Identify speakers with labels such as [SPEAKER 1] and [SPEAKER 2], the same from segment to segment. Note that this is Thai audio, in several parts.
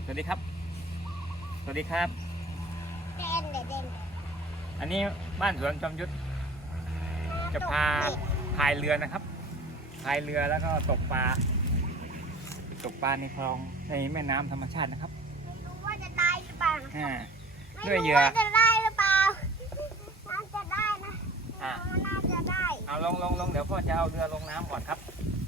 [SPEAKER 1] วัสดีครับสวัสดีครับอันนี้บ้านสวนจอมยุทธจะพาพายเรือนะครับพายเรือแล้วก็ตกปลาในคลองในแม่น้ำธรรมชาตินะครับ
[SPEAKER 2] ไม่รู้ว่าจะได้หรือเปล่าไม่
[SPEAKER 1] ด้วยเหยื่อ
[SPEAKER 2] จะได้หรือเปล่าน่าจะได้นะน่าจะได้
[SPEAKER 1] เอาลงเดี๋ยวพ่อจะเอาเรือลงน้ำก่อนครับ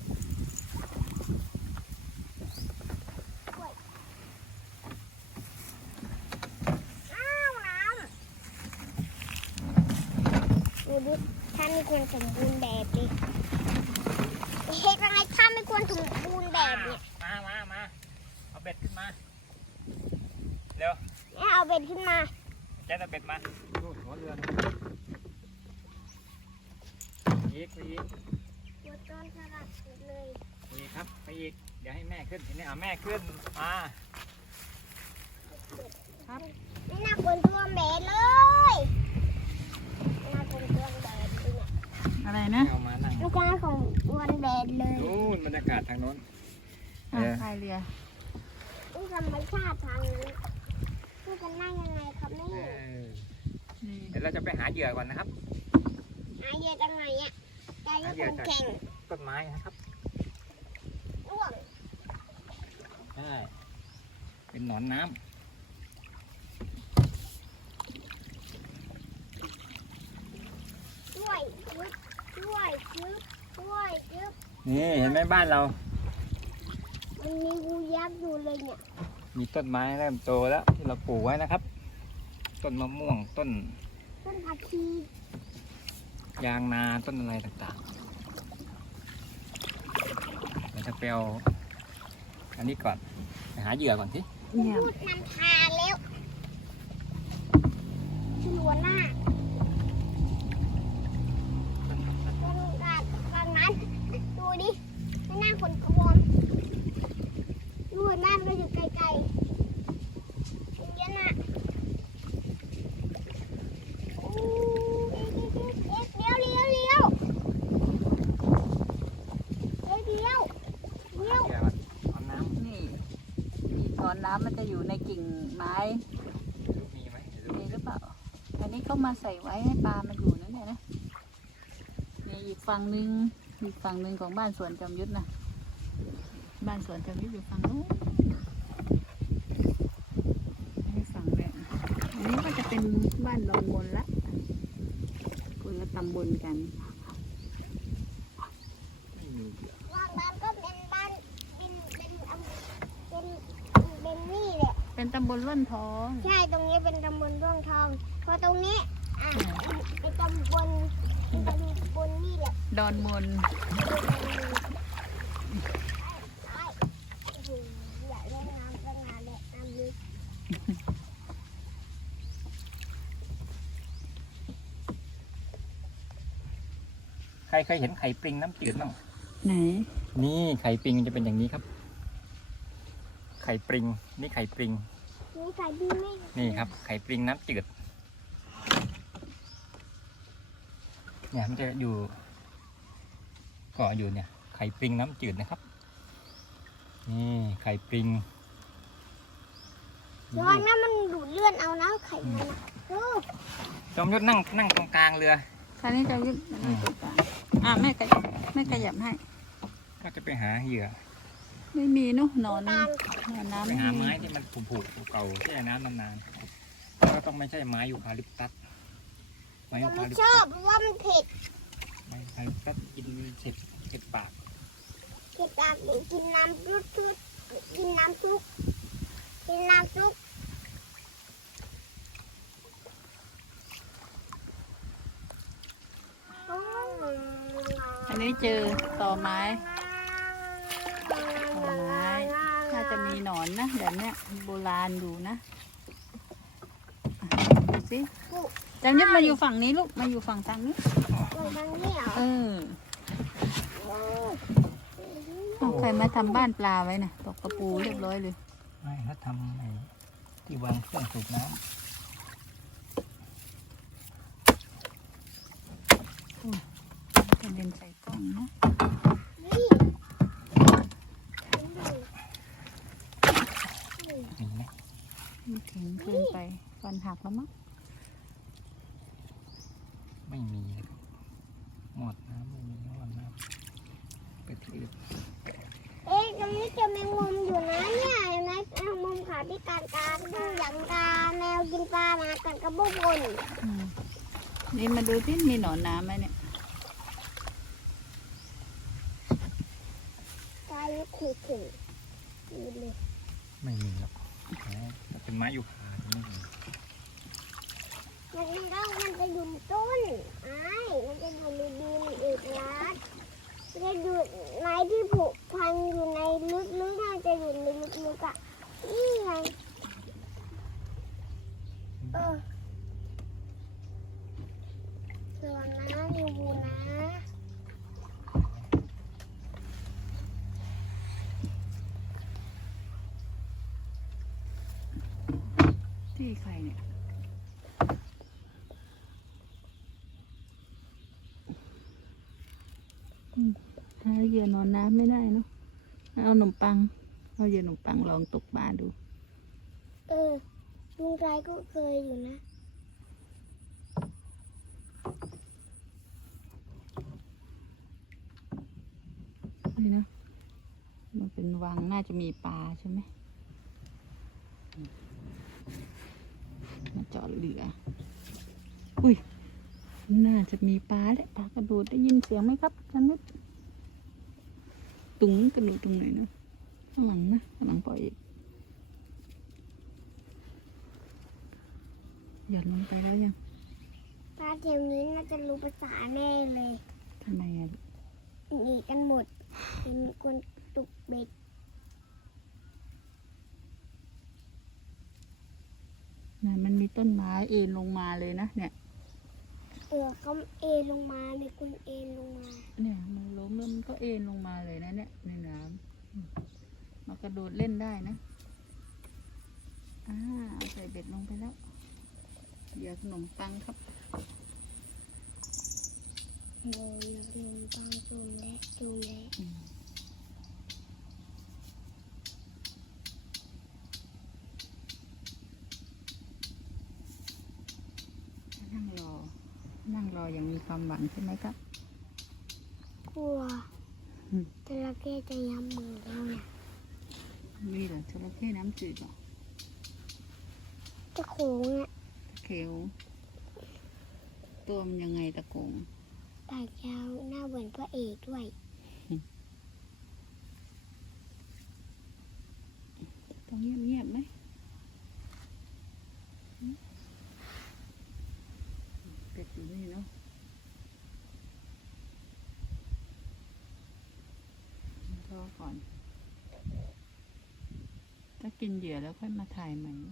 [SPEAKER 2] ดูดิถ้าไม่ควรสมบูรณ์แบบดิเฮ็ดยังไงถ้าไม่ควรสมบูรณ์แบบเนี่ย
[SPEAKER 1] มาเอาเบ็ดขึ้นมาเร็ว
[SPEAKER 2] เอาเบ็ดขึ้นมา
[SPEAKER 1] แจ๊ดเอาเบ็ดมาดูหัวเรืออีก
[SPEAKER 2] หัวต้นสลัดเลย
[SPEAKER 1] อีกครับไปอีกเดี๋ยวให้แม่ขึ้นทีนี้เอาแม่ขึ้นมา
[SPEAKER 2] ครับไม่น่าควรท่วมเบ็ดเลยน่าควรท่วมเบ็ดเลยเนี่ย
[SPEAKER 3] อะไรนะ
[SPEAKER 1] เอามานั่ง
[SPEAKER 2] ไม่ใช่ของวันเบ็ดเลย
[SPEAKER 1] นู่นบรรยากาศทางโน้น
[SPEAKER 3] พายเรือ
[SPEAKER 2] นี่ธรรมชาติทางนี้นี่จะนั่งยังไงครับนี่
[SPEAKER 1] เดี๋ยวเราจะไปหาเหยื่อก่อนนะครับ
[SPEAKER 2] หาเหยื่อยังไงอ่ะใจก็คงแข่ง
[SPEAKER 1] ต้นไม้นะครับ
[SPEAKER 2] ร่วง
[SPEAKER 1] ใช่เป็นหนอนน้ำ
[SPEAKER 2] ช่วย
[SPEAKER 1] นี่เห็นไหมบ้านเรา
[SPEAKER 2] มันมีงูยักษ์อยู่เลยเนี่ย
[SPEAKER 1] มีต้นไม้เริ่มโตแล้วที่เราปลูกไว้นะครับต้นมะม่วงต้น
[SPEAKER 2] ผักชี
[SPEAKER 1] ยางนาต้นอะไรต่างๆเราจะไปเอาอันนี้ก่อนไปหาเหยื่อก่อนสิ
[SPEAKER 2] พูดนำทางแล้วชื่อหัวหน้าฝั่งนั้นดูดิไม่น่าขนขวมดูหน้าไปอยู่ไกลๆเยอะนะเลี้ยว
[SPEAKER 3] น้ำนี่มีถอนน้ำมันจะอยู่ในกิ่งไม้มีหรือเปล่าอันนี้เขามาใส่ไว้ให้ปลามันอยู่นั่นแหละนะนี่อีกฝั่งหนึ่งของบ้านสวนจอมยุทธนะบ้านสวนจอมยุทธอยู่ฝั่งนู้นฝั่งแรกอันนี้ก็จะเป็นบ้านดอนมนละคนละตำบลกัน
[SPEAKER 2] ฝั่งนั้นก็เป็นบ้านเป็นนี่แหละ
[SPEAKER 3] เป็นตำบลร่อนทอง
[SPEAKER 2] ใช่ตรงนี้เป็นตำบลร่อนทองพอตรงนี้เป็นตำบลนี่แหละ
[SPEAKER 3] ดอนมน
[SPEAKER 2] อยากเล่นน้ำตั้งนานเลยน้ำลึก
[SPEAKER 1] ใครเคยเห็นไข่ปริงน้ำจืดบ้าง
[SPEAKER 3] ไหน
[SPEAKER 1] นี่ไข่ปริงจะเป็นอย่างนี้ครับไข่ปริงนี่ไข่ปริงนี่ครับไข่ปริงน้ำจืดเนี่ยมันจะอยู่เกาะอยู่เนี่ยไข่ปริงน้ำจืดนะครับนี่ไข่ปริง
[SPEAKER 2] ระวังนะมันดูดเลือดเอานะไข่มัน
[SPEAKER 1] จอมยุทธนั่งตรงกลางเรือ
[SPEAKER 3] ท่านี้จอมยุทธแม่ขยับให้
[SPEAKER 1] ก็จะไปหาเหยื่อ
[SPEAKER 3] ไม่มีเนาะนอนน้
[SPEAKER 1] ำไปหาไม้ที่มันผุเก่าแช่น้ำนานๆแล้วก็ต้องไม่ใช่ไม้ยูคาลิปตัส
[SPEAKER 2] ไม่ชอบเพราะว่ามันเผ็ด
[SPEAKER 1] ไม้ยูคาลิปตัสกินเผ็ดปาก
[SPEAKER 2] กินน้ำซุปกินน้ำซุป
[SPEAKER 3] อันนี้เจอต่อไม้น่าจะมีหนอนนะแบบเนี้ยโบราณอยู่นะดูสิจำยึดมาอยู่ฝั่งนี้ลูกมาอยู่ฝั่งทางนี้ใครมาทำบ้านปลาไว้นะตอกกระปูเรียบร้อยเลย
[SPEAKER 1] ไม่เขาทำที่วางเครื่องสูบน้ำ
[SPEAKER 3] จะเดินใส่กล้องนะ
[SPEAKER 1] มีไหม
[SPEAKER 3] ไม่ถึงเกินไปฟันหักแล้วมั้ง
[SPEAKER 1] ไม่มีนะครับหมดน้ำไม่มีหมดน้ำเป็ดอืด
[SPEAKER 2] เอ๊ะตรงนี้เจอแมงมุมอยู่นะเนี่ยเห็นไหมแมงมุมขาพิการดูอย่างกาแมวกินปลามากันกระบุกบน
[SPEAKER 3] นี่มาดูที่มีหนอนน้ำไหมเนี่ย
[SPEAKER 2] ตายขู่ขู่ดูเลย
[SPEAKER 1] ไม่มีหรอกแต่เป็นไม้ยูคาไม่มี
[SPEAKER 2] มันจะอยู่ต้นมันจะอยู่ในดินอีกรัดมันจะอยู่ไม้ที่ผุพันอยู่ในลึกมันจะอยู่ในลึกอ่ะนี่ไงระวังนะอยู่บูนะ
[SPEAKER 3] ที่ใครเนี่ยหาเหยื่อนอนน้ำไม่ได้เนาะเอาขนมปังเอาเหยื่อขนมปังลองตกปลาดู
[SPEAKER 2] ลุงไรก็เคยอยู่นะ
[SPEAKER 3] นี่นะมันเป็นวังน่าจะมีปลาใช่ไหมมาจอดเรืออุ้ยน่าจะมีปลาแหละปลากระโดดได้ยินเสียงไหมครับจันนิดตุงกระโดดตรงไหนนะข้างหลังนะข้างหลังปล่อยอีกหย่อนลงไปแล้วยัง
[SPEAKER 2] ปลาเทียมนี้น่าจะรู้ภาษาแน่เลย
[SPEAKER 3] ทำไมอ่ะ
[SPEAKER 2] หนีกันหมดเป็นคนตุกเบ็ด
[SPEAKER 3] นะมันมีต้นไม้เอ็นลงมาเลยนะเนี่ย
[SPEAKER 2] เขาเอลงมาเลยคุณเอลงมา
[SPEAKER 3] เนี่ยมันล้มแล้วมันก็เอ็นลงมาเลยนะเนี่ยในน้ำมากระโดดเล่นได้นะเอาใส่เบ็ดลงไปแล้วเหยื่อขนมปังครับ
[SPEAKER 2] โอ้ยนมปังจุ่มและจุ่มและ
[SPEAKER 3] นั่งรออย่างมีความหวังใช่ไหมครับ
[SPEAKER 2] กลัวจระเข้จะย้ำมือเราเนี่ย
[SPEAKER 3] มีเหรอจระเข้น้ำจืดเหรอ
[SPEAKER 2] จะโขงอ่ะ
[SPEAKER 3] ตะเขียวตัวมันยังไงตะโกง
[SPEAKER 2] ปากยาวหน้าเหมือนพระเอกด้วย
[SPEAKER 3] ต้องเงียบๆไหมเป็ดอยู่นี่เนาะรอก่อน ถ้ากินเหยื่อแล้วค่อยมาถ่ายใหม่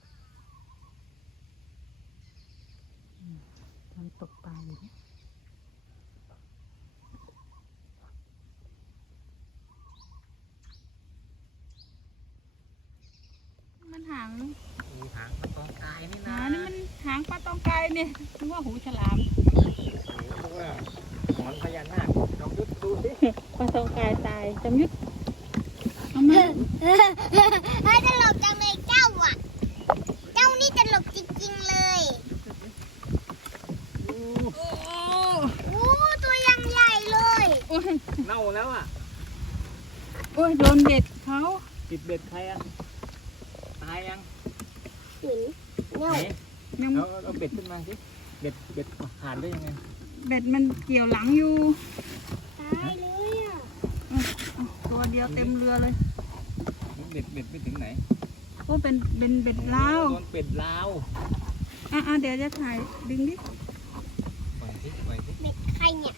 [SPEAKER 3] ทำตกปลาอยู่เนี่ยมันหาง
[SPEAKER 1] หางตองกายนี่นะ
[SPEAKER 3] นี่มันหางปลาตองกายเนี่ยนึกว่าหูฉลาม
[SPEAKER 1] เพราะว่าหงอนพญานาคลองยุดดูสิ
[SPEAKER 3] ปลาตองกายตายจำยุดเอามา
[SPEAKER 2] เฮ้ยตลกจังเลยเจ้าอ่ะ เจ้านี่ตลกจริงๆเลยโอ้ตัวยังใหญ่เลย
[SPEAKER 3] โอ้ย
[SPEAKER 1] เน่าแล้วอ่ะ
[SPEAKER 3] โอ้ยโดนเบ็ดเขา
[SPEAKER 1] ติดเบ็ดใครอ่ะตายยัง
[SPEAKER 2] หินเน่า
[SPEAKER 1] ไหน
[SPEAKER 3] ยัง
[SPEAKER 1] เอาเบ็ดขึ้นมาสิเบ็ดขาดได้ยังไง
[SPEAKER 3] เบ็ดมันเกี่ยวหลังอยู่
[SPEAKER 2] ตายเลยอ่ะ
[SPEAKER 3] เอาตัวเดียวเต็มเรือเลย
[SPEAKER 1] เบ็ดไม่ถึงไหน
[SPEAKER 3] โอ้เป็นเบ็ดลาว
[SPEAKER 1] โดนเป็ดลาว
[SPEAKER 3] เดี๋ยวจะถ่ายดึงดิ
[SPEAKER 1] ปล่อยสิปล่อยสิ
[SPEAKER 2] เบ็ดใครเนี่ย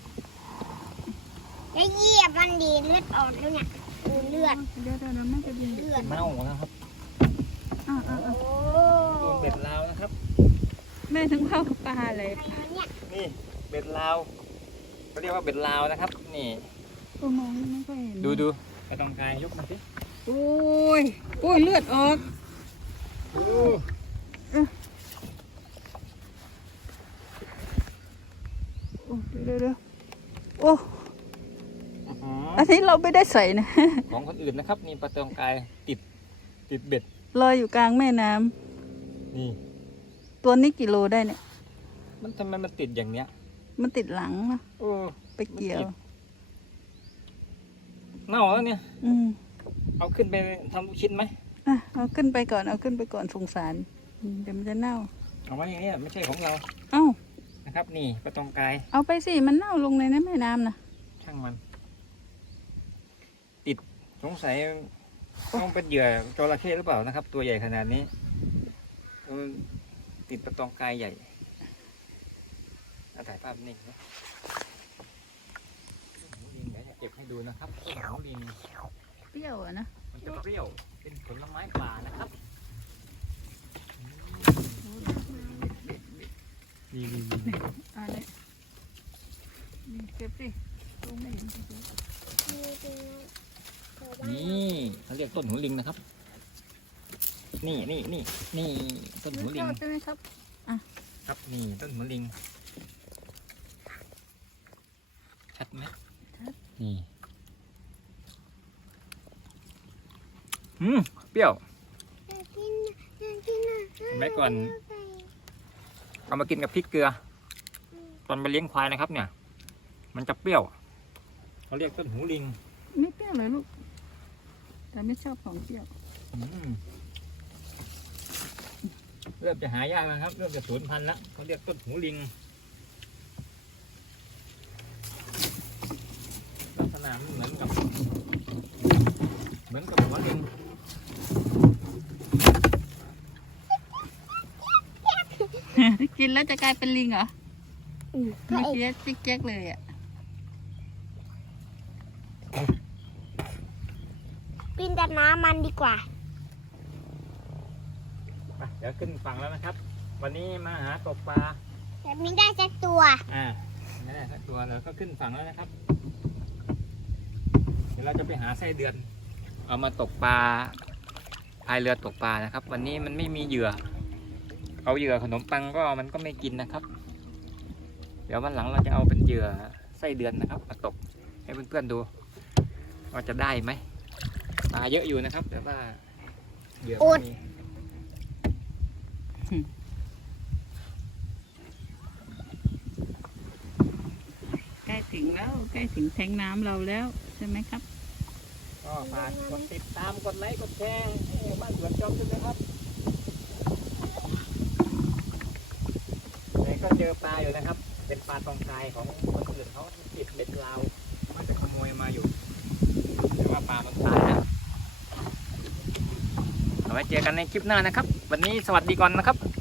[SPEAKER 2] จะเหยียบมันดีเลือดออกแล้วเนี่ยดูเลือด
[SPEAKER 3] เดี๋ยวแม่จะดึง
[SPEAKER 2] เลือด
[SPEAKER 1] เน่าแล้วครับ
[SPEAKER 2] โอ้
[SPEAKER 1] โดนเบ็ดลาวนะครับ
[SPEAKER 3] แม่ถึงเข้าปลาเลย
[SPEAKER 2] ใครวะเนี่ย
[SPEAKER 1] นี่เบ็ดลาวเขาเรียกว่าเบ็ดลาวนะครับ นี่
[SPEAKER 3] ก็มองไม่ค่อยเห็น
[SPEAKER 1] ดูกระตองกายยกมาสิ
[SPEAKER 3] โอ้ยเลือดออก
[SPEAKER 1] โอ้
[SPEAKER 3] เดี๋ยวโอ้อันนี้เราไม่ได้ใส่นะ
[SPEAKER 1] ของคนอื่นนะครับนี่ปลาตองกายติดติดเบ็ด
[SPEAKER 3] ลอยอยู่กลางแม่น้ำ
[SPEAKER 1] นี่
[SPEAKER 3] ตัวนี้กี่โลได้เนี่ย
[SPEAKER 1] มันทำไมมันติดอย่างเนี้ย
[SPEAKER 3] มันติดหลังนะ
[SPEAKER 1] โอ้
[SPEAKER 3] ไปเกี่ยว
[SPEAKER 1] เน่าแล้วเนี่ย
[SPEAKER 3] อืม
[SPEAKER 1] เอาขึ้นไปทำลูกชิ้นไหม
[SPEAKER 3] อ่ะเอาขึ้นไปก่อนเอาขึ้นไปก่อนสงสารเดี๋ยวมันจะเน่า
[SPEAKER 1] เอาไว้อย่างเงี้ยไม่ใช่ของเรา
[SPEAKER 3] เอ้า
[SPEAKER 1] นะครับ นี่ปลาตองกาย
[SPEAKER 3] เอาไปสิมันเน่าลงในแม่น้ำนะ
[SPEAKER 1] ช่างมัน ติดสงสัยต้องเป็นเหยื่อจระเข้หรือเปล่านะครับ ตัวใหญ่ขนาดนี้ติดปลาตองกายใหญ่เอาถ่ายภาพนิ่งนะหมูลิงเดี๋ยวจะเก็บให้ดูนะครับหมูลิง
[SPEAKER 3] เปรี้ยวอะนะ
[SPEAKER 1] มันจะเปรี้ยวเป็นผลไม้ป่านะครับนี่
[SPEAKER 3] อันนี้นี่เก็บสิลงไม่เห็น
[SPEAKER 1] นี่เขาเรียกต้นหูลิงนะครับ นี่ต้นหูลิง
[SPEAKER 3] ใช่ไหมครับ
[SPEAKER 1] ครับนี่ต้นหูลิงชัดไหมนี่เปรี้ยวไว้ก่อนเอามากินกับพริกเกลือตอนไปเลี้ยงควายนะครับ เนี่ย มันจะเปรี้ยวเขาเรียกต้นหูลิง
[SPEAKER 3] ไม่เปรี้ยวเลยลูกแต่ไม่ชอบของเปรี้ยว
[SPEAKER 1] เริ่มจะหายากแล้วครับ เริ่มจะสูญพันธุ์แล้วเขาเรียกต้นหูลิงลักษณะมันเหมือนกับหัวลิง
[SPEAKER 3] กินแล้วจะกลายเป็นลิงเหรอ
[SPEAKER 2] พระ
[SPEAKER 3] ไม่
[SPEAKER 2] เอก
[SPEAKER 3] เจ๊กแจ๊กเลยอ่ะ
[SPEAKER 2] ปีนแต่น้ำมันดีกว่า
[SPEAKER 1] ไปเดี๋ยวขึ้นฝั่งแล้วนะครับ วันนี้มาหาตกปลา
[SPEAKER 2] แต่ไม่ได้สักตัว
[SPEAKER 1] นี่นแหละตัวเราก็ขึ้นฝั่งแล้วนะครับ เดี๋ยวเราจะไปหาไส้เดือน เอามาตกปลาพายเรือตกปลานะครับ วันนี้มันไม่มีเหยื่อ เอาเหยื่อขนมปังก็มันก็ไม่กินนะครับ เดี๋ยววันหลังเราจะเอาเป็นเหยื่อไส้เดือนนะครับ มาตกให้เพื่อนๆดูว่าจะได้ไหมปลาเยอะอยู่นะครับ แต่ว่าเหยื่อไม่มี
[SPEAKER 3] ใกล้ถึงแล้วใกล้ถึงแทงน้ำเราแล้วใช่ไหมครับ
[SPEAKER 1] ก็ฝากกดติดตามกดไลค์กดแชร์ให้บ้านสวนจอมด้วยนะครับนี่ก็เจอปลาอยู่นะครับ เป็นปลาตองกายของคนอื่นเขาติดเบ็ดลาวมันจะขโมยมาอยู่แต่ว่าปลามันตายนะเอาไว้เจอกันในคลิปหน้านะครับ วันนี้สวัสดีก่อนนะครับ